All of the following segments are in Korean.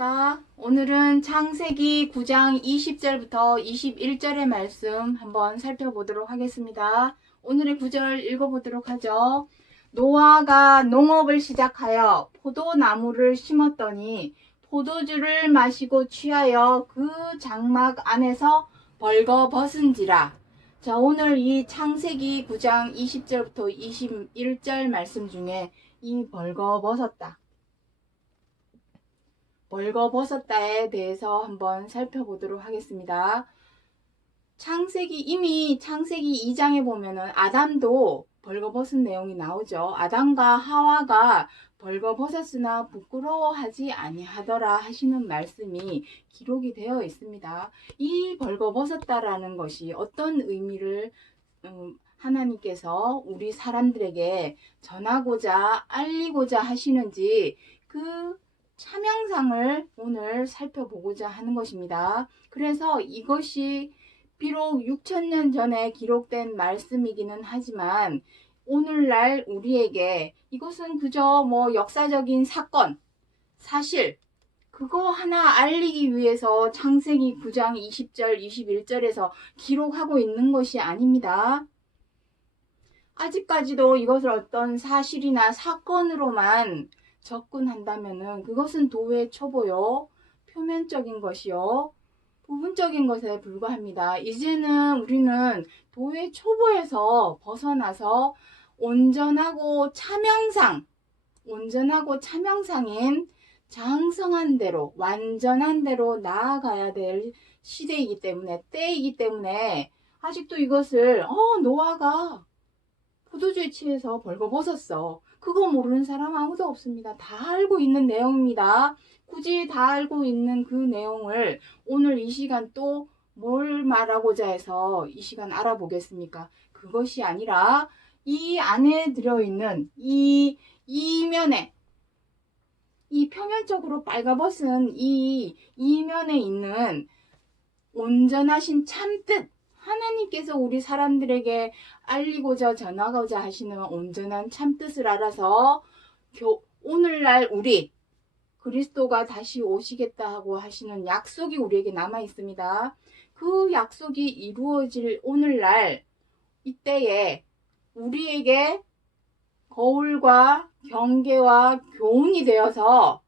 안녕하십니까? 오늘은 창세기 9장 20절부터 21절의 말씀 한번 살펴보도록 하겠습니다. 오늘의 구절 읽어보도록 하죠. 노아가 농업을 시작하여 포도나무를 심었더니 포도주를 마시고 취하여 그 장막 안에서 벌거벗은지라. 자, 오늘 이 창세기 9장 20절부터 21절 말씀 중에 이 벌거벗었다, 벌거벗었다에 대해서 한번 살펴보도록 하겠습니다. 이미 창세기 2장에 보면은 아담도 벌거벗은 내용이 나오죠. 아담과 하와가 벌거벗었으나 부끄러워하지 아니하더라 하시는 말씀이 기록이 되어 있습니다. 이 벌거벗었다라는 것이 어떤 의미를 하나님께서 우리 사람들에게 전하고자 알리고자 하시는지 그 차명상을 오늘 살펴보고자 하는 것입니다. 그래서 이것이 비록 6,000년 전에 기록된 말씀이기는 하지만 오늘날 우리에게 이것은 그저 역사적인 사건, 사실 그거 하나 알리기 위해서 창세기 9장 20절, 21절에서 기록하고 있는 것이 아닙니다. 아직까지도 이것을 어떤 사실이나 사건으로만 접근한다면은 그것은 도의 초보요, 표면적인 것이요, 부분적인 것에 불과합니다. 이제는 우리는 도의 초보에서 벗어나서 온전하고 차명상인 장성한 대로, 완전한 대로 나아가야 될 시대이기 때문에, 때이기 때문에 아직도 이것을 노아가 포도주에 취해서 벌거벗었어, 그거 모르는 사람 아무도 없습니다. 다 알고 있는 내용입니다. 굳이 다 알고 있는 그 내용을 오늘 이 시간 또 뭘 말하고자 해서 이 시간 알아보겠습니까? 그것이 아니라 이 안에 들어있는 이 이면에, 이 표면적으로 빨가벗은 이 이면에 있는 온전하신 참뜻, 하나님께서 우리 사람들에게 알리고자 전하고자 하시는 온전한 참뜻을 알아서 오늘날 우리 그리스도가 다시 오시겠다 하고 하시는 약속이 우리에게 남아 있습니다. 그 약속이 이루어질 오늘날 이때에 우리에게 거울과 경계와 교훈이 되어서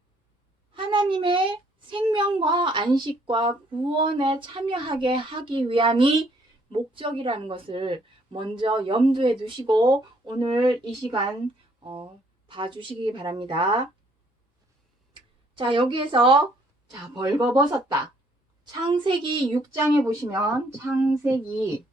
하나님의 생명과 안식과 구원에 참여하게 하기 위함이 목적이라는 것을 먼저 염두에 두시고 오늘 이 시간 봐주시기 바랍니다. 자, 여기에서 벌거벗었다. 창세기 6장에 보시면 창세기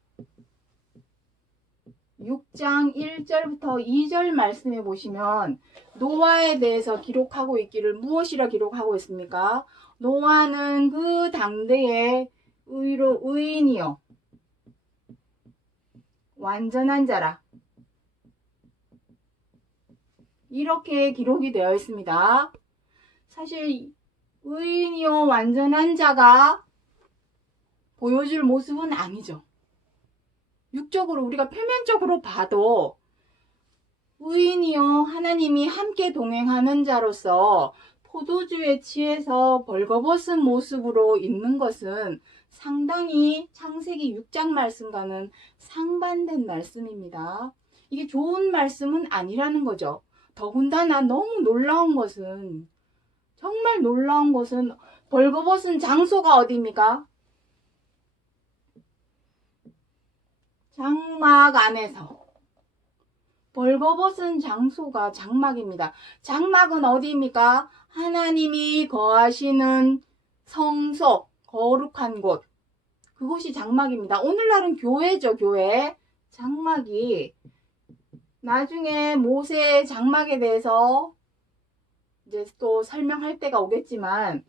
6장 1절부터 2절 말씀에 보시면 노아에 대해서 기록하고 있기를 무엇이라 기록하고 있습니까? 노아는 그 당대의 의인이요 완전한 자라, 이렇게 기록이 되어 있습니다. 사실 의인이요 완전한 자가 보여줄 모습은 아니죠. 육적으로 우리가 표면적으로 봐도 의인이요 하나님이 함께 동행하는 자로서 포도주에 취해서 벌거벗은 모습으로 있는 것은 상당히 창세기 6장 말씀과는 상반된 말씀입니다. 이게 좋은 말씀은 아니라는 거죠. 더군다나 너무 놀라운 것은, 정말 놀라운 것은 벌거벗은 장소가 어디입니까? 장막 안에서. 벌거벗은 장소가 장막입니다. 장막은 어디입니까? 하나님이 거하시는 성소, 거룩한 곳, 그곳이 장막입니다. 오늘날은 교회죠, 교회. 장막이, 나중에 모세의 장막에 대해서 이제 또 설명할 때가 오겠지만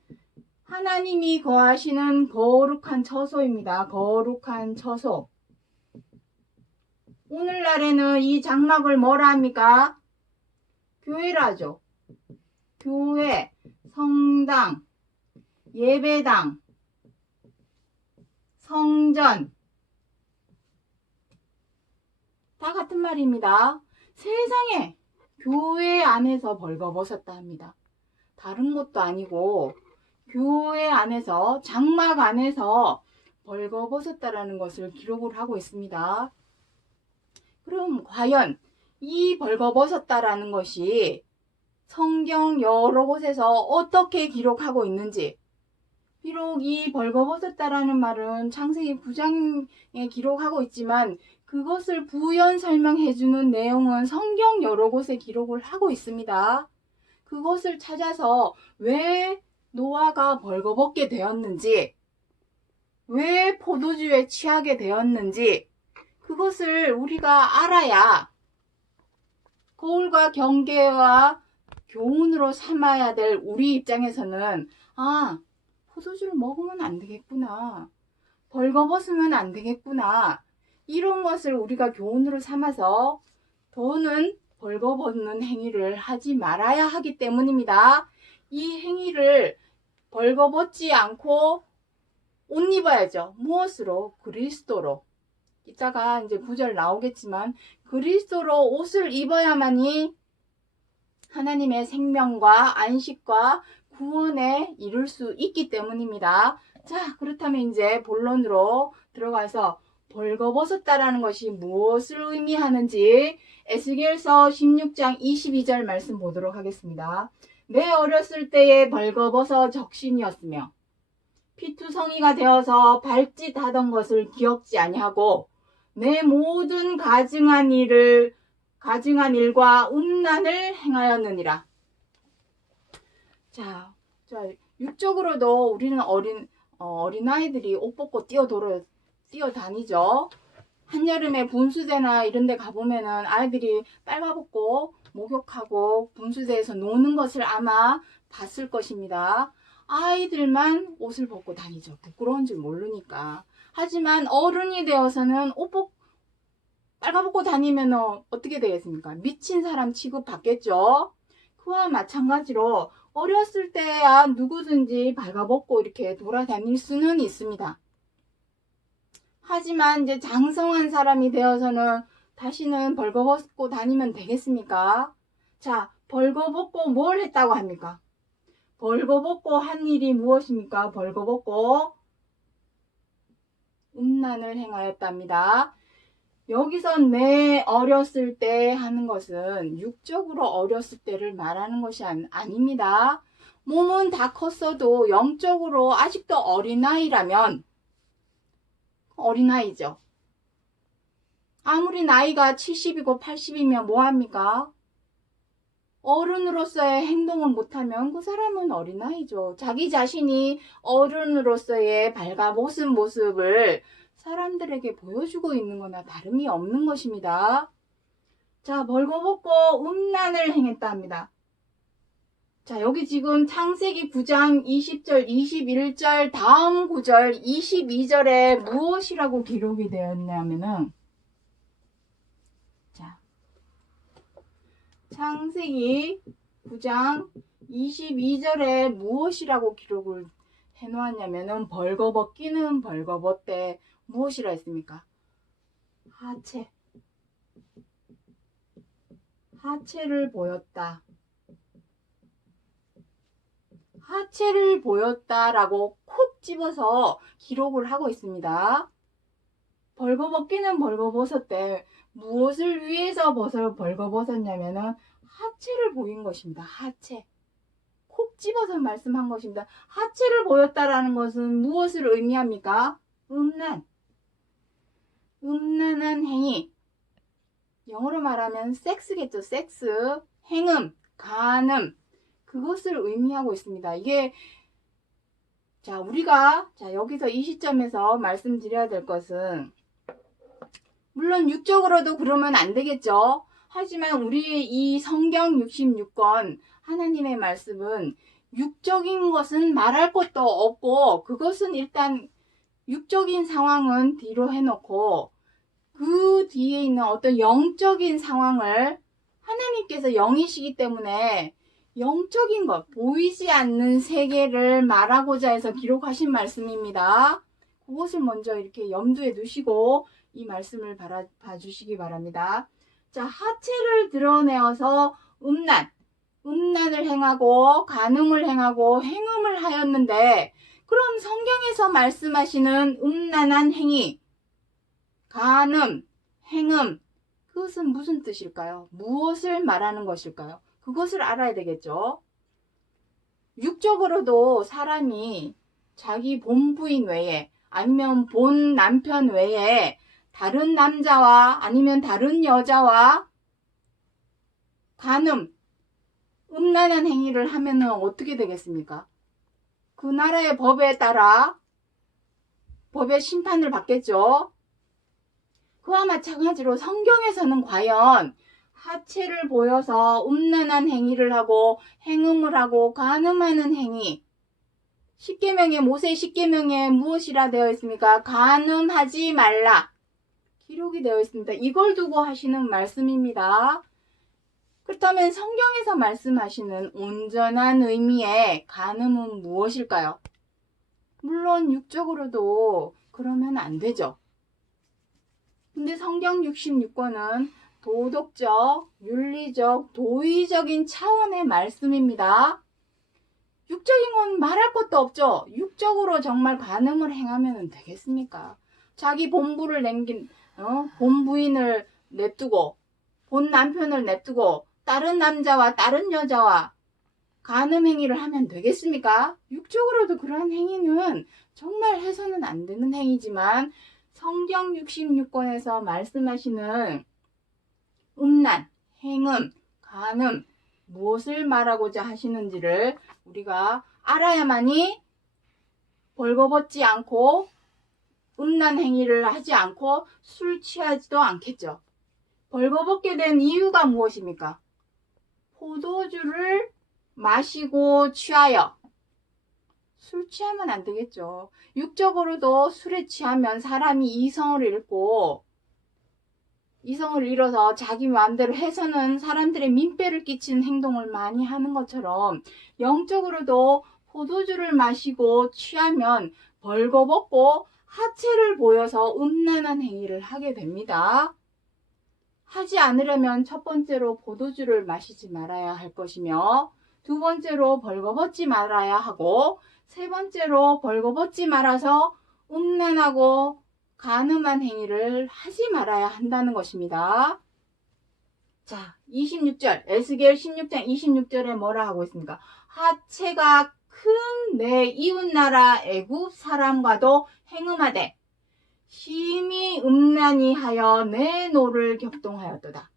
하나님이 거하시는 거룩한 처소입니다. 거룩한 처소. 오늘날에는 이 장막을 뭐라 합니까? 교회라 하죠. 교회, 성당, 예배당, 성전, 다 같은 말입니다. 세상에 교회 안에서 벌거벗었다 합니다. 다른 것도 아니고 교회 안에서 장막 안에서 벌거벗었다라는 것을 기록을 하고 있습니다. 그럼 과연 이 벌거벗었다라는 것이 성경 여러 곳에서 어떻게 기록하고 있는지, 비록 이 벌거벗었다라는 말은 창세기 9장에 기록하고 있지만 그것을 부연 설명해주는 내용은 성경 여러 곳에 기록을 하고 있습니다. 그것을 찾아서 왜 노아가 벌거벗게 되었는지, 왜 포도주에 취하게 되었는지 그것을 우리가 알아야 거울과 경계와 교훈으로 삼아야 될 우리 입장에서는 포도주를 먹으면 안 되겠구나, 벌거벗으면 안 되겠구나, 이런 것을 우리가 교훈으로 삼아서 더는 벌거벗는 행위를 하지 말아야 하기 때문입니다. 이 행위를 벌거벗지 않고 옷 입어야죠. 무엇으로? 그리스도로. 이따가 이제 9절 나오겠지만 그리스도로 옷을 입어야만이 하나님의 생명과 안식과 구원에 이룰 수 있기 때문입니다. 자, 그렇다면 이제 본론으로 들어가서 벌거벗었다라는 것이 무엇을 의미하는지 에스겔서 16장 22절 말씀 보도록 하겠습니다. 내 어렸을 때에 벌거벗어 적신이었으며 피투성이가 되어서 발짓하던 것을 기억지 아니하고 내 모든 가증한 일과 음란을 행하였느니라. 자, 육적으로도 우리는 어린아이들이 옷 벗고 뛰어다니죠. 한여름에 분수대나 이런 데 가보면은 아이들이 빨가벗고 목욕하고 분수대에서 노는 것을 아마 봤을 것입니다. 아이들만 옷을 벗고 다니죠. 부끄러운 줄 모르니까. 하지만 어른이 되어서는 빨가벗고 다니면 어떻게 되겠습니까? 미친 사람 취급받겠죠. 그와 마찬가지로 어렸을 때야 누구든지 발가벗고 이렇게 돌아다닐 수는 있습니다. 하지만 이제 장성한 사람이 되어서는 다시는 벌거벗고 다니면 되겠습니까? 자, 벌거벗고 뭘 했다고 합니까? 벌거벗고 한 일이 무엇입니까? 벌거벗고 음란을 행하였답니다. 여기서 내 어렸을 때 하는 것은 육적으로 어렸을 때를 말하는 것이 아닙니다. 몸은 다 컸어도 영적으로 아직도 어린아이라면 어린아이죠. 아무리 나이가 70이고 80이면 뭐합니까? 어른으로서의 행동을 못하면 그 사람은 어린아이죠. 자기 자신이 어른으로서의 발가벗은 모습을 사람들에게 보여주고 있는 거나 다름이 없는 것입니다. 자, 벌거벗고 음란을 행했다 합니다. 자, 여기 지금 창세기 9장 20절, 21절, 다음 9절, 22절에 무엇이라고 기록이 되었냐면은, 자, 창세기 9장 22절에 무엇이라고 기록을 해놓았냐면은, 벌거벗기는 벌거벗되 무엇이라 했습니까? 하체를 보였다. 하체를 보였다라고 콕 집어서 기록을 하고 있습니다. 벌거벗기는 벌거벗었대. 무엇을 위해서 벌거벗었냐면은 하체를 보인 것입니다. 하체. 콕 집어서 말씀한 것입니다. 하체를 보였다라는 것은 무엇을 의미합니까? 음란한 행위. 영어로 말하면 섹스겠죠. 섹스, 행음, 간음. 그것을 의미하고 있습니다. 이게 우리가 여기서 이 시점에서 말씀드려야 될 것은, 물론 육적으로도 그러면 안 되겠죠. 하지만 우리의 이 성경 66권 하나님의 말씀은 육적인 것은 말할 것도 없고, 그것은 일단 육적인 상황은 뒤로 해놓고 그 뒤에 있는 어떤 영적인 상황을, 하나님께서 영이시기 때문에 영적인 것, 보이지 않는 세계를 말하고자 해서 기록하신 말씀입니다. 그것을 먼저 이렇게 염두에 두시고 이 말씀을 봐주시기 바랍니다. 자, 하체를 드러내어서 음란, 음란을 행하고 간음을 행하고 행음을 하였는데, 그럼 성경에서 말씀하시는 음란한 행위, 간음, 행음, 그것은 무슨 뜻일까요? 무엇을 말하는 것일까요? 그것을 알아야 되겠죠. 육적으로도 사람이 자기 본 부인 외에 아니면 본 남편 외에 다른 남자와 아니면 다른 여자와 간음, 음란한 행위를 하면 어떻게 되겠습니까? 그 나라의 법에 따라 법의 심판을 받겠죠. 그와 마찬가지로 성경에서는 과연 하체를 보여서 음란한 행위를 하고 행음을 하고 간음하는 행위, 모세 10계명에 무엇이라 되어 있습니까? 간음하지 말라 기록이 되어 있습니다. 이걸 두고 하시는 말씀입니다. 그렇다면 성경에서 말씀하시는 온전한 의미의 간음은 무엇일까요? 물론 육적으로도 그러면 안 되죠. 근데 성경 66권은 도덕적, 윤리적, 도의적인 차원의 말씀입니다. 육적인 건 말할 것도 없죠. 육적으로 정말 간음을 행하면 되겠습니까? 자기 본부를 본 부인을 냅두고, 본 남편을 냅두고, 다른 남자와 다른 여자와 간음 행위를 하면 되겠습니까? 육적으로도 그러한 행위는 정말 해서는 안 되는 행위지만, 성경 66권에서 말씀하시는 음란, 행음, 간음, 무엇을 말하고자 하시는지를 우리가 알아야만이 벌거벗지 않고 음란 행위를 하지 않고 술 취하지도 않겠죠. 벌거벗게 된 이유가 무엇입니까? 포도주를 마시고 취하여. 술 취하면 안 되겠죠. 육적으로도 술에 취하면 사람이 이성을 잃어서 자기 마음대로 해서는 사람들의 민폐를 끼치는 행동을 많이 하는 것처럼, 영적으로도 포도주를 마시고 취하면 벌거벗고 하체를 보여서 음란한 행위를 하게 됩니다. 하지 않으려면 첫 번째로 포도주를 마시지 말아야 할 것이며, 두 번째로 벌거벗지 말아야 하고, 세 번째로 벌거벗지 말아서 음란하고 간음한 행위를 하지 말아야 한다는 것입니다. 자, 26절, 에스겔 16장 26절에 뭐라 하고 있습니까? 하체가 큰 내 이웃나라 애굽 사람과도 행음하되 심히 음란히 하여 내 노를 격동하였도다.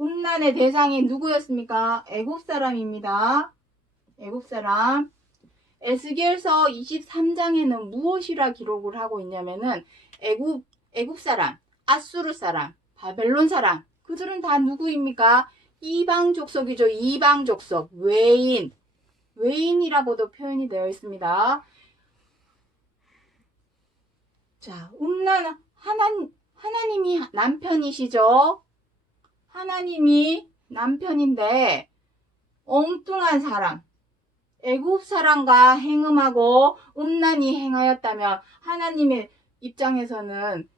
음란의 대상이 누구였습니까? 애굽 사람입니다. 애굽 사람. 에스겔서 23장에는 무엇이라 기록을 하고 있냐면은 애굽 사람, 아수르 사람, 바벨론 사람, 그들은 다 누구입니까? 이방 족속이죠. 이방 족속, 외인이라고도 표현이 되어 있습니다. 자, 하나님이 남편이시죠. 하나님이 남편인데 엉뚱한 사람, 애굽 사람과 행음하고 음란히 행하였다면 하나님의 입장에서는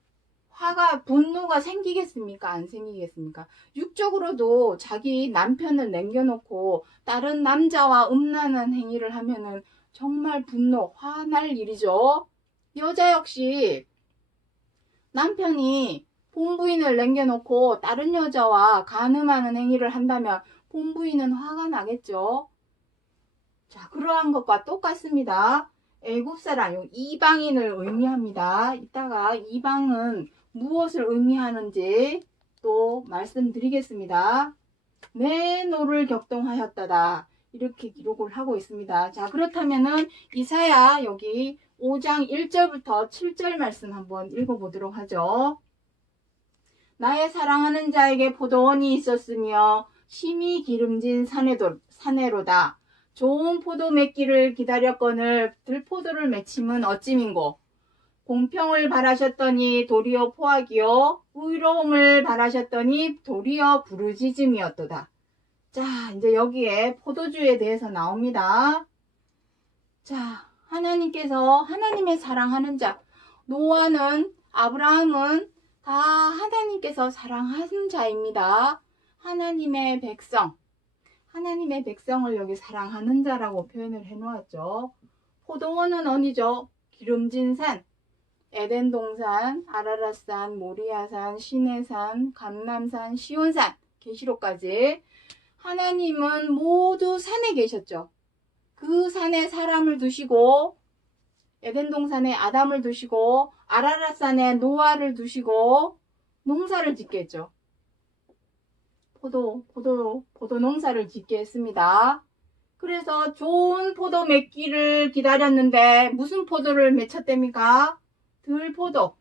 분노가 생기겠습니까? 안 생기겠습니까? 육적으로도 자기 남편을 남겨놓고 다른 남자와 음란한 행위를 하면은 정말 화날 일이죠. 여자 역시 남편이 본부인을 남겨놓고 다른 여자와 간음하는 행위를 한다면 본부인은 화가 나겠죠. 자, 그러한 것과 똑같습니다. 애굽 사람, 이방인을 의미합니다. 이따가 이방은 무엇을 의미하는지 또 말씀드리겠습니다. 내 노를 격동하였다다. 이렇게 기록을 하고 있습니다. 자, 그렇다면은 이사야 여기 5장 1절부터 7절 말씀 한번 읽어보도록 하죠. 나의 사랑하는 자에게 포도원이 있었으며 심히 기름진 사내로다. 좋은 포도 맺기를 기다렸거늘 들포도를 맺힘은 어찌민고. 공평을 바라셨더니 도리어 포악이요 의로움을 바라셨더니 도리어 부르짖음이었도다. 자, 이제 여기에 포도주에 대해서 나옵니다. 자, 하나님의 사랑하는 자, 노아는, 아브라함은 다 하나님께서 사랑하는 자입니다. 하나님의 백성, 하나님의 백성을 여기 사랑하는 자라고 표현을 해놓았죠. 포도원은 어디죠? 기름진 산, 에덴 동산, 아라랏산, 모리아산, 시내산, 감람산, 시온산, 계시록까지 하나님은 모두 산에 계셨죠. 그 산에 사람을 두시고 에덴 동산에 아담을 두시고 아라랏산에 노아를 두시고 농사를 짓게 했죠. 포도 농사를 짓게 했습니다. 그래서 좋은 포도 맺기를 기다렸는데 무슨 포도를 맺혔답니까? 들포도.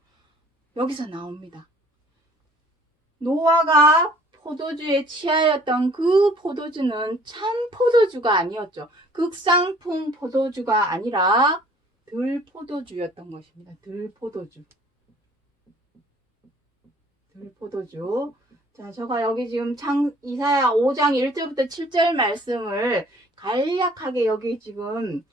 여기서 나옵니다. 노아가 포도주에 취하였던 그 포도주는 참 포도주가 아니었죠. 극상품 포도주가 아니라 들포도주였던 것입니다. 들포도주. 자, 제가 여기 지금 이사야 5장 1절부터 7절 말씀을 간략하게 여기 지금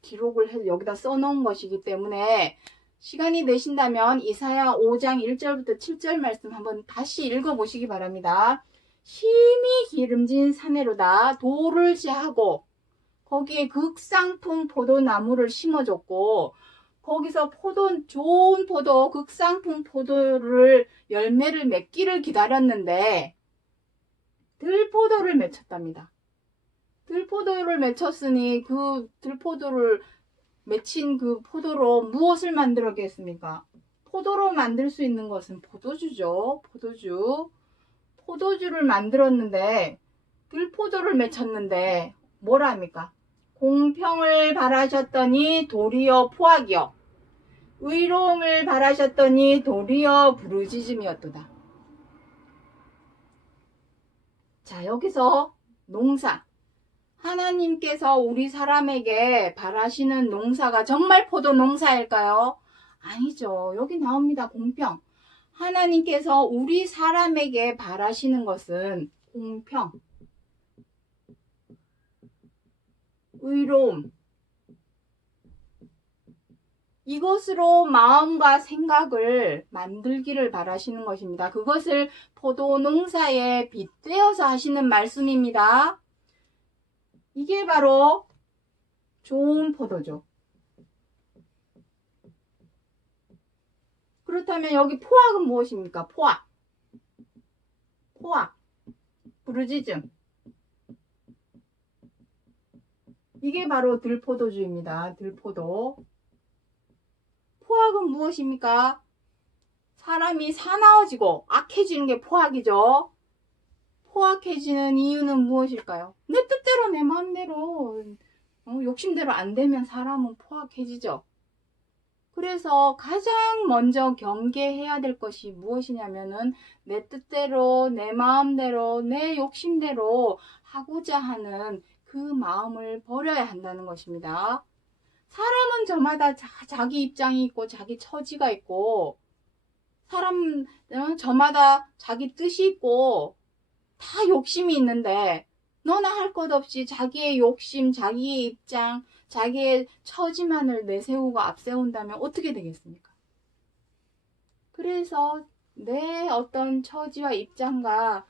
기록을 해서 여기다 써놓은 것이기 때문에 시간이 되신다면 이사야 5장 1절부터 7절 말씀 한번 다시 읽어보시기 바랍니다. 힘이 기름진 산에로다 돌을 제하고 거기에 극상품 포도나무를 심어줬고 거기서 좋은 포도, 극상품 포도를 열매를 맺기를 기다렸는데 들포도를 맺혔답니다. 들포도를 맺혔으니 그 들포도를 맺힌 그 포도로 무엇을 만들었겠습니까? 포도로 만들 수 있는 것은 포도주죠. 포도주를 만들었는데 들포도를 맺혔는데 뭐라 합니까? 공평을 바라셨더니 도리어 포악이요, 의로움을 바라셨더니 도리어 부르짖음이었도다. 자, 여기서 농사, 하나님께서 우리 사람에게 바라시는 농사가 정말 포도 농사일까요? 아니죠. 여기 나옵니다. 공평. 하나님께서 우리 사람에게 바라시는 것은 공평, 의로움, 이것으로 마음과 생각을 만들기를 바라시는 것입니다. 그것을 포도 농사에 빗대어서 하시는 말씀입니다. 이게 바로 좋은 포도죠. 그렇다면 여기 포악은 무엇입니까? 포악, 부르짖음. 이게 바로 들포도주입니다. 들포도. 포악은 무엇입니까? 사람이 사나워지고 악해지는 게 포악이죠. 포악해지는 이유는 무엇일까요? 내 뜻대로 내 마음대로 욕심대로 안 되면 사람은 포악해지죠. 그래서 가장 먼저 경계해야 될 것이 무엇이냐면은 내 뜻대로 내 마음대로 내 욕심대로 하고자 하는 그 마음을 버려야 한다는 것입니다. 사람은 저마다 자기 입장이 있고 자기 처지가 있고 저마다 자기 뜻이 있고 다 욕심이 있는데 너나 할 것 없이 자기의 욕심, 자기의 입장, 자기의 처지만을 내세우고 앞세운다면 어떻게 되겠습니까? 그래서 내 어떤 처지와 입장과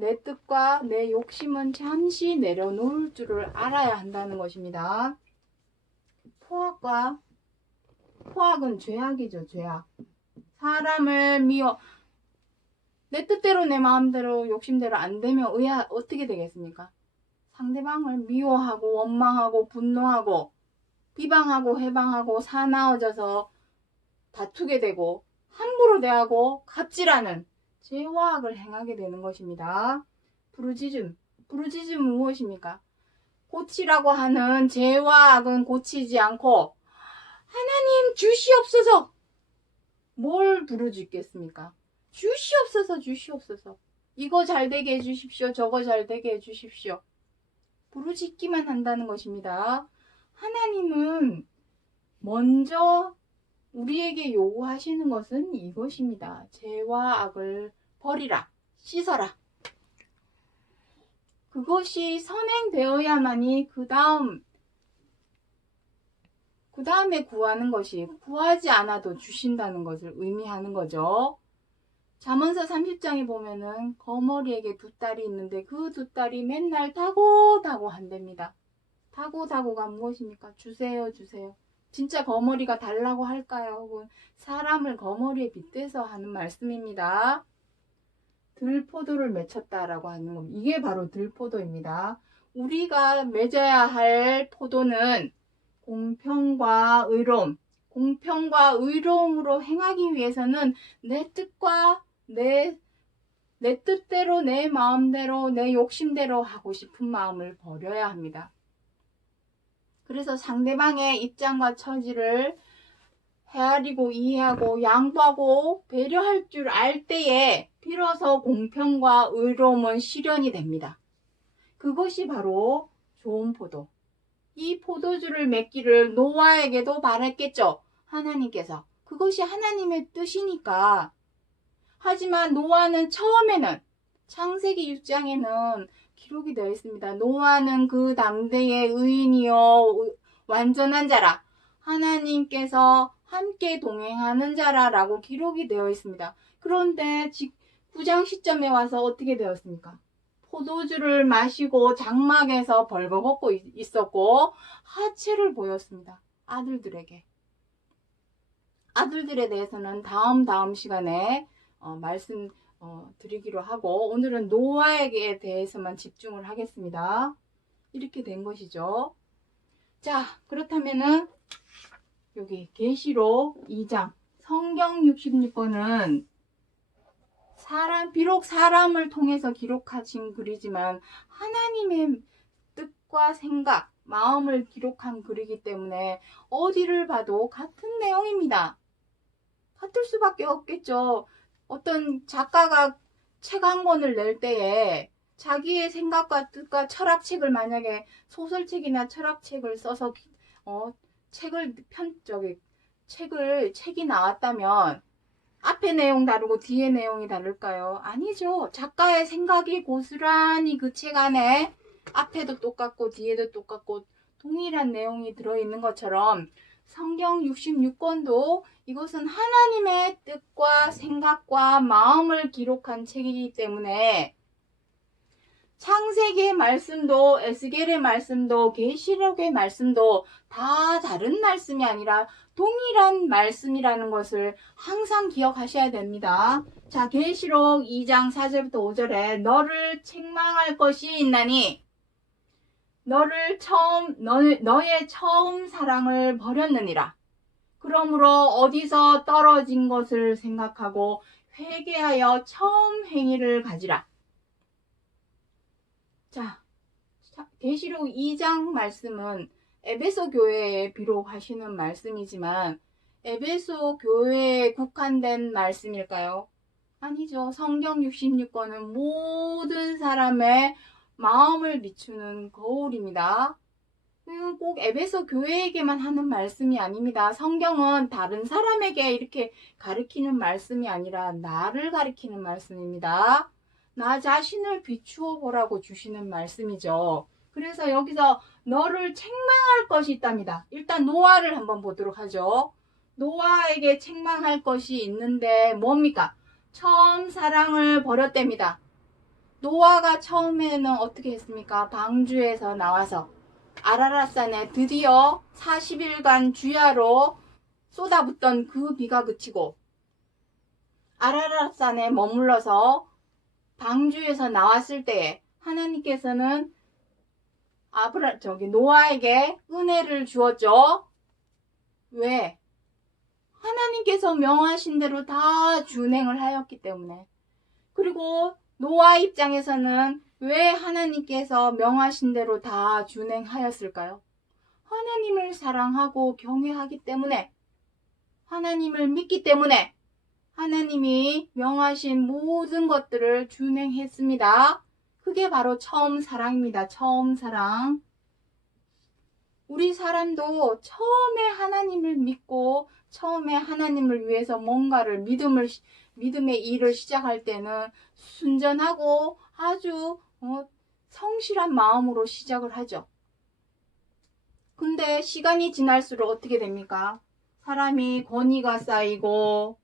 내 뜻과 내 욕심은 잠시 내려놓을 줄을 알아야 한다는 것입니다. 포악은 죄악이죠. 죄악. 사람을 내 뜻대로 내 마음대로 욕심대로 안 되면 어떻게 되겠습니까? 상대방을 미워하고 원망하고 분노하고 비방하고 해방하고 사나워져서 다투게 되고 함부로 대하고 갑질하는 죄와 악을 행하게 되는 것입니다. 부르짖음은 무엇입니까? 고치라고 하는 죄와 악은 고치지 않고 하나님 주시옵소서. 뭘 부르짖겠습니까? 주시옵소서. 이거 잘 되게 해주십시오. 저거 잘 되게 해주십시오. 부르짖기만 한다는 것입니다. 하나님은 먼저 우리에게 요구하시는 것은 이것입니다. 죄와 악을 버리라, 씻어라. 그것이 선행되어야만이 그 다음에 구하는 것이 구하지 않아도 주신다는 것을 의미하는 거죠. 잠언서 30장에 보면은 거머리에게 두 딸이 있는데 그 두 딸이 맨날 다고 한답니다. 다고가 무엇입니까? 주세요, 주세요. 진짜 거머리가 달라고 할까요? 혹은 사람을 거머리에 빗대서 하는 말씀입니다. 들포도를 맺혔다라고 하는 겁니다. 이게 바로 들포도입니다. 우리가 맺어야 할 포도는 공평과 의로움. 공평과 의로움으로 행하기 위해서는 내 뜻과 내 뜻대로, 내 마음대로, 내 욕심대로 하고 싶은 마음을 버려야 합니다. 그래서 상대방의 입장과 처지를 헤아리고 이해하고 양보하고 배려할 줄 알 때에 비로소 공평과 의로움은 실현이 됩니다. 그것이 바로 좋은 포도. 이 포도주를 맺기를 노아에게도 바랬겠죠. 하나님께서. 그것이 하나님의 뜻이니까. 하지만 노아는 처음에는 창세기 6장에는 기록이 되어 있습니다. 노아는 그 당대의 의인이요 완전한 자라. 하나님께서 함께 동행하는 자라라고 기록이 되어 있습니다. 그런데 9장 시점에 와서 어떻게 되었습니까? 포도주를 마시고 장막에서 벌거벗고 있었고 하체를 보였습니다. 아들들에게. 아들들에 대해서는 다음 시간에 말씀 드리기로 하고 오늘은 노아에게 대해서만 집중을 하겠습니다. 이렇게 된 것이죠. 자, 그렇다면은 여기 계시록 2장 성경 66권은 비록 사람을 통해서 기록하신 글이지만 하나님의 뜻과 생각, 마음을 기록한 글이기 때문에 어디를 봐도 같은 내용입니다. 같을 수밖에 없겠죠. 어떤 작가가 책 한 권을 낼 때에 자기의 생각과 뜻과 철학책을 만약에 소설책이나 철학책을 써서 책이 나왔다면 앞에 내용 다르고 뒤에 내용이 다를까요? 아니죠. 작가의 생각이 고스란히 그 책 안에 앞에도 똑같고 뒤에도 똑같고 동일한 내용이 들어있는 것처럼 성경 66권도 이것은 하나님의 뜻과 생각과 마음을 기록한 책이기 때문에 창세기의 말씀도 에스겔의 말씀도 계시록의 말씀도 다 다른 말씀이 아니라 동일한 말씀이라는 것을 항상 기억하셔야 됩니다. 자, 계시록 2장 4절부터 5절에 너를 책망할 것이 있나니 너의 처음 사랑을 버렸느니라. 그러므로 어디서 떨어진 것을 생각하고 회개하여 처음 행위를 가지라. 자, 계시록 2장 말씀은 에베소 교회에 비록 하시는 말씀이지만 에베소 교회에 국한된 말씀일까요? 아니죠. 성경 66권은 모든 사람의 마음을 비추는 거울입니다. 꼭 에베소 교회에게만 하는 말씀이 아닙니다. 성경은 다른 사람에게 이렇게 가르치는 말씀이 아니라 나를 가르치는 말씀입니다. 나 자신을 비추어 보라고 주시는 말씀이죠. 그래서 여기서 너를 책망할 것이 있답니다. 일단 노아를 한번 보도록 하죠. 노아에게 책망할 것이 있는데 뭡니까? 처음 사랑을 버렸답니다. 노아가 처음에는 어떻게 했습니까? 방주에서 나와서 아라랏산에 드디어 40일간 주야로 쏟아붓던 그 비가 그치고 아라랏산에 머물러서 방주에서 나왔을 때에 하나님께서는 노아에게 은혜를 주었죠. 왜? 하나님께서 명하신 대로 다 준행을 하였기 때문에. 그리고 노아 입장에서는 왜 하나님께서 명하신 대로 다 준행하였을까요? 하나님을 사랑하고 경외하기 때문에, 하나님을 믿기 때문에 하나님이 명하신 모든 것들을 준행했습니다. 그게 바로 처음 사랑입니다. 처음 사랑. 우리 사람도 처음에 하나님을 믿고 처음에 하나님을 위해서 뭔가를 믿음의 일을 시작할 때는 순전하고 아주 성실한 마음으로 시작을 하죠. 근데 시간이 지날수록 어떻게 됩니까? 사람이 권위가 쌓이고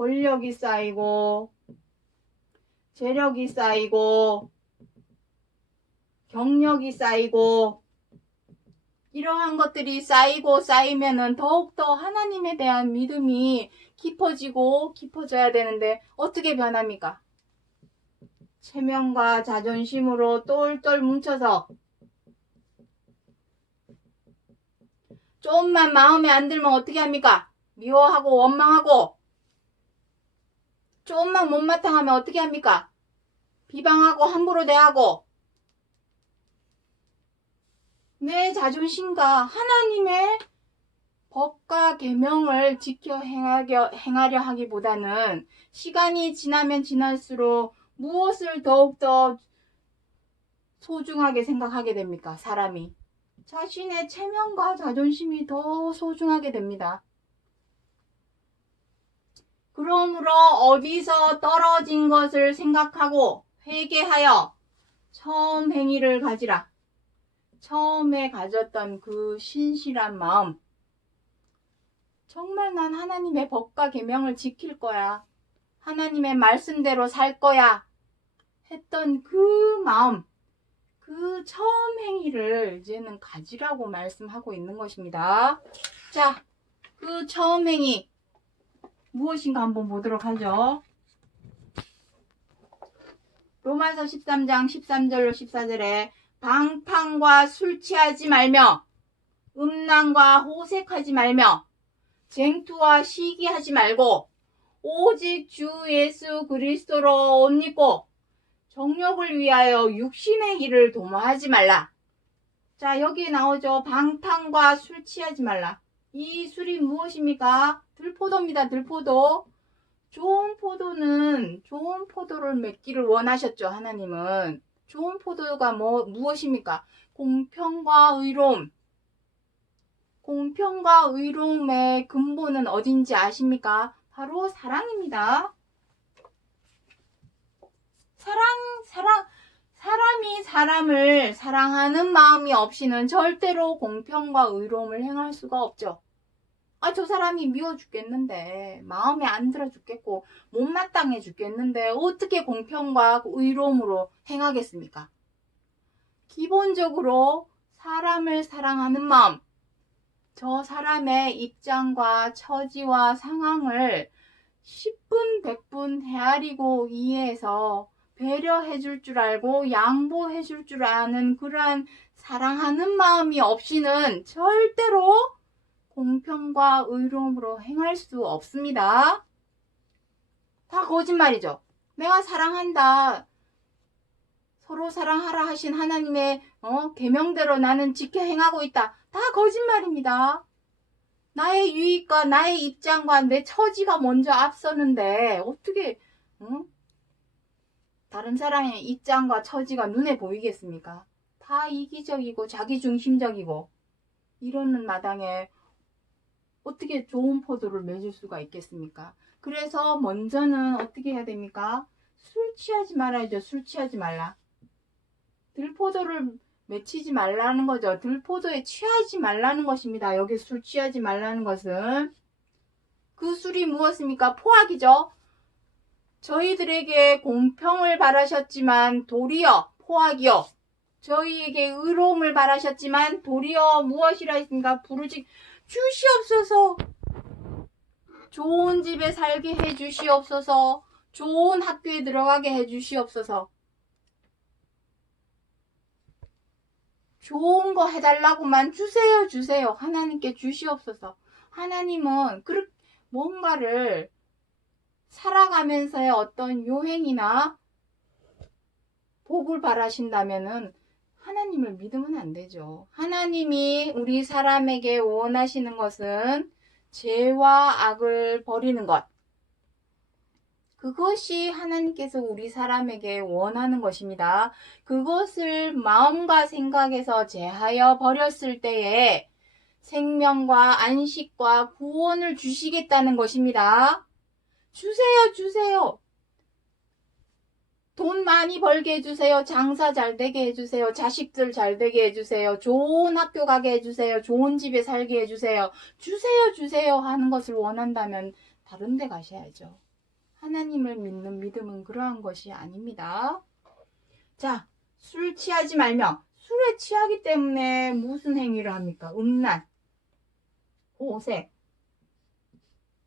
권력이 쌓이고 재력이 쌓이고 경력이 쌓이고 이러한 것들이 쌓이고 쌓이면은 더욱더 하나님에 대한 믿음이 깊어지고 깊어져야 되는데 어떻게 변합니까? 체면과 자존심으로 똘똘 뭉쳐서 조금만 마음에 안 들면 어떻게 합니까? 미워하고 원망하고 조금만 못마땅하면 어떻게 합니까? 비방하고 함부로 대하고 내 자존심과 하나님의 법과 계명을 지켜 행하려 하기보다는 시간이 지나면 지날수록 무엇을 더욱더 소중하게 생각하게 됩니까? 사람이. 자신의 체면과 자존심이 더 소중하게 됩니다. 그러므로 어디서 떨어진 것을 생각하고 회개하여 처음 행위를 가지라. 처음에 가졌던 그 신실한 마음. 정말 난 하나님의 법과 계명을 지킬 거야. 하나님의 말씀대로 살 거야. 했던 그 마음, 그 처음 행위를 이제는 가지라고 말씀하고 있는 것입니다. 자, 그 처음 행위 무엇인가 한번 보도록 하죠. 로마서 13장 13절로 14절에 방탕과 술 취하지 말며 음란과 호색하지 말며 쟁투와 시기하지 말고 오직 주 예수 그리스도로 옷 입고 정욕을 위하여 육신의 일을 도모하지 말라. 자, 여기에 나오죠. 방탕과 술 취하지 말라. 이 술이 무엇입니까? 들포도입니다. 들포도. 좋은 포도를 맺기를 원하셨죠. 하나님은. 좋은 포도가 무엇입니까? 공평과 의로움. 공평과 의로움의 근본은 어딘지 아십니까? 바로 사랑입니다. 사람이 사람을 사랑하는 마음이 없이는 절대로 공평과 의로움을 행할 수가 없죠. 저 사람이 미워 죽겠는데, 마음에 안 들어 죽겠고, 못마땅해 죽겠는데, 어떻게 공평과 의로움으로 행하겠습니까? 기본적으로 사람을 사랑하는 마음, 저 사람의 입장과 처지와 상황을 10분, 100분 헤아리고 이해해서 배려해 줄 줄 알고 양보해 줄 줄 아는 그러한 사랑하는 마음이 없이는 절대로 공평과 의로움으로 행할 수 없습니다. 다 거짓말이죠. 내가 사랑한다. 서로 사랑하라 하신 하나님의 계명대로 나는 지켜 행하고 있다. 다 거짓말입니다. 나의 유익과 나의 입장과 내 처지가 먼저 앞서는데 어떻게 다른 사람의 입장과 처지가 눈에 보이겠습니까? 다 이기적이고 자기중심적이고 이러는 마당에 어떻게 좋은 포도를 맺을 수가 있겠습니까? 그래서 먼저는 어떻게 해야 됩니까? 술 취하지 말아야죠. 술 취하지 말라. 들포도를 맺히지 말라는 거죠. 들포도에 취하지 말라는 것입니다. 여기 술 취하지 말라는 것은 그 술이 무엇입니까? 포악이죠. 저희들에게 공평을 바라셨지만 도리어 포악이요. 저희에게 의로움을 바라셨지만 도리어 무엇이라 했습니까? 부르짖 주시옵소서. 좋은 집에 살게 해 주시옵소서. 좋은 학교에 들어가게 해 주시옵소서. 좋은 거 해달라고만 주세요. 하나님께 주시옵소서. 하나님은 뭔가를 살아가면서의 어떤 요행이나 복을 바라신다면은 하나님을 믿으면 안 되죠. 하나님이 우리 사람에게 원하시는 것은 죄와 악을 버리는 것. 그것이 하나님께서 우리 사람에게 원하는 것입니다. 그것을 마음과 생각에서 제하여 버렸을 때에 생명과 안식과 구원을 주시겠다는 것입니다. 주세요. 돈 많이 벌게 해주세요. 장사 잘 되게 해주세요. 자식들 잘 되게 해주세요. 좋은 학교 가게 해주세요. 좋은 집에 살게 해주세요. 주세요 하는 것을 원한다면 다른 데 가셔야죠. 하나님을 믿는 믿음은 그러한 것이 아닙니다. 자, 술 취하지 말며 술에 취하기 때문에 무슨 행위를 합니까? 음란, 호색.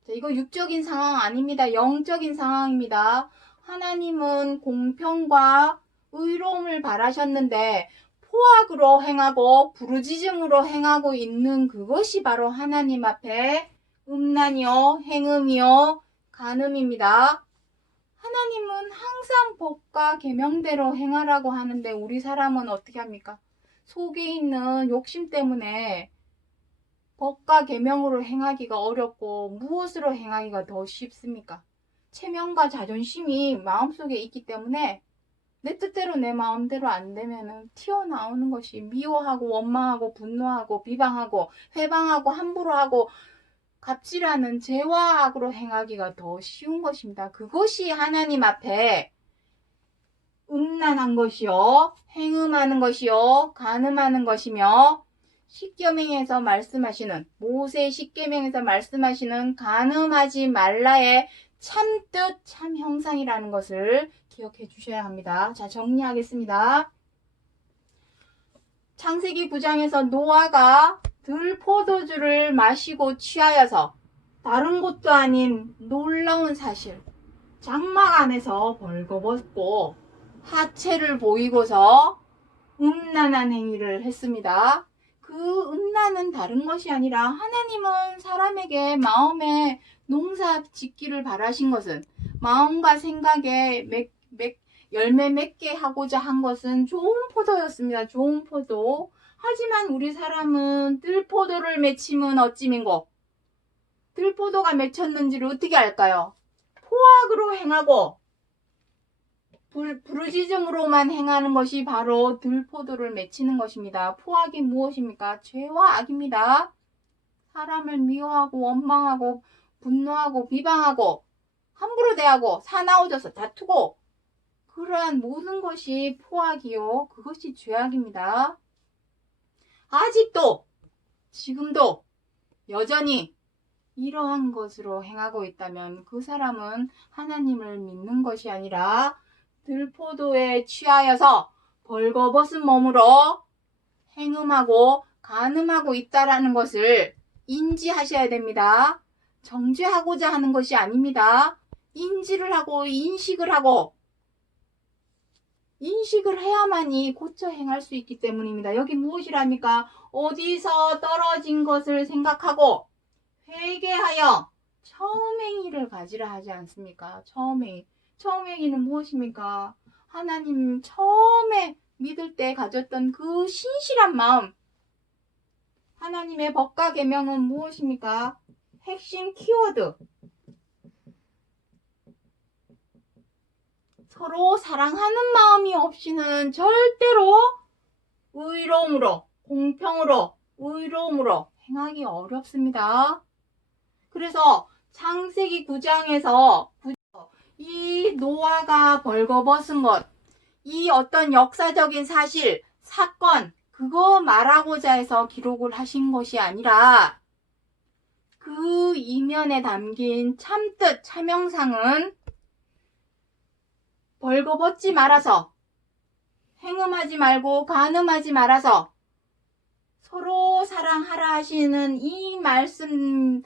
자, 이거 육적인 상황 아닙니다. 영적인 상황입니다. 하나님은 공평과 의로움을 바라셨는데 포악으로 행하고 부르짖음으로 행하고 있는 그것이 바로 하나님 앞에 음란이요, 행음이요, 간음입니다. 하나님은 항상 법과 계명대로 행하라고 하는데 우리 사람은 어떻게 합니까? 속에 있는 욕심 때문에 법과 계명으로 행하기가 어렵고 무엇으로 행하기가 더 쉽습니까? 체면과 자존심이 마음속에 있기 때문에 내 뜻대로 내 마음대로 안 되면은 튀어나오는 것이 미워하고 원망하고 분노하고 비방하고 회방하고 함부로 하고 갑질하는 죄와 악으로 행하기가 더 쉬운 것입니다. 그것이 하나님 앞에 음란한 것이요, 행음하는 것이요, 간음하는 것이며 십계명에서 말씀하시는 모세 십계명에서 말씀하시는 간음하지 말라의 참뜻 참형상이라는 것을 기억해 주셔야 합니다. 자, 정리하겠습니다. 창세기 9장에서 노아가 들포도주를 마시고 취하여서 다른 것도 아닌 놀라운 사실, 장막 안에서 벌거벗고 하체를 보이고서 음란한 행위를 했습니다. 그 음란은 다른 것이 아니라 하나님은 사람에게 마음에 농사 짓기를 바라신 것은 마음과 생각에 열매 맺게 하고자 한 것은 좋은 포도였습니다. 좋은 포도. 하지만 우리 사람은 들포도를 맺히면 어찌민고 들포도가 맺혔는지를 어떻게 알까요? 포악으로 행하고 부르짖음으로만 행하는 것이 바로 들포도를 맺히는 것입니다. 포악이 무엇입니까? 죄와 악입니다. 사람을 미워하고 원망하고 분노하고 비방하고 함부로 대하고 사나워져서 다투고 그러한 모든 것이 포악이요. 그것이 죄악입니다. 아직도 지금도 여전히 이러한 것으로 행하고 있다면 그 사람은 하나님을 믿는 것이 아니라 들포도에 취하여서 벌거벗은 몸으로 행음하고 간음하고 있다라는 것을 인지하셔야 됩니다. 정죄하고자 하는 것이 아닙니다. 인지를 하고 인식을 해야만이 고쳐 행할 수 있기 때문입니다. 여기 무엇이랍니까? 어디서 떨어진 것을 생각하고 회개하여 처음 행위를 가지라 하지 않습니까? 처음 행위. 처음 행위는 무엇입니까? 하나님 처음에 믿을 때 가졌던 그 신실한 마음. 하나님의 법과 계명은 무엇입니까? 핵심 키워드. 서로 사랑하는 마음이 없이는 절대로 의로움으로, 공평으로, 의로움으로 행하기 어렵습니다. 그래서 창세기 9장에서 이 노아가 벌거벗은 것, 이 어떤 역사적인 사실, 사건, 그거 말하고자 해서 기록을 하신 것이 아니라 그 이면에 담긴 참뜻, 참형상은 벌거벗지 말아서, 행음하지 말고 간음하지 말아서 서로 사랑하라 하시는 이 말씀대로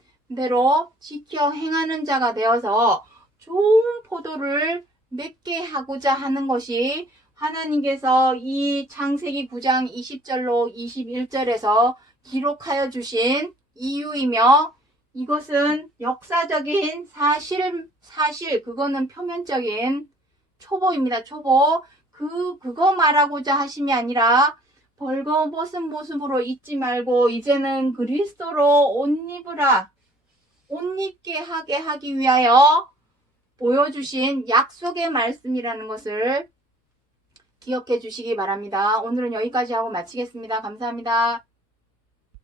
지켜 행하는 자가 되어서 좋은 포도를 맺게 하고자 하는 것이 하나님께서 이 창세기 9장 20절로 21절에서 기록하여 주신 이유이며 이것은 역사적인 사실 그거는 표면적인 초보입니다. 초보. 그거 말하고자 하심이 아니라 벌거벗은 모습으로 있지 말고 이제는 그리스도로 옷 입으라. 옷 입게 하기 위하여 보여주신 약속의 말씀이라는 것을 기억해 주시기 바랍니다. 오늘은 여기까지 하고 마치겠습니다. 감사합니다.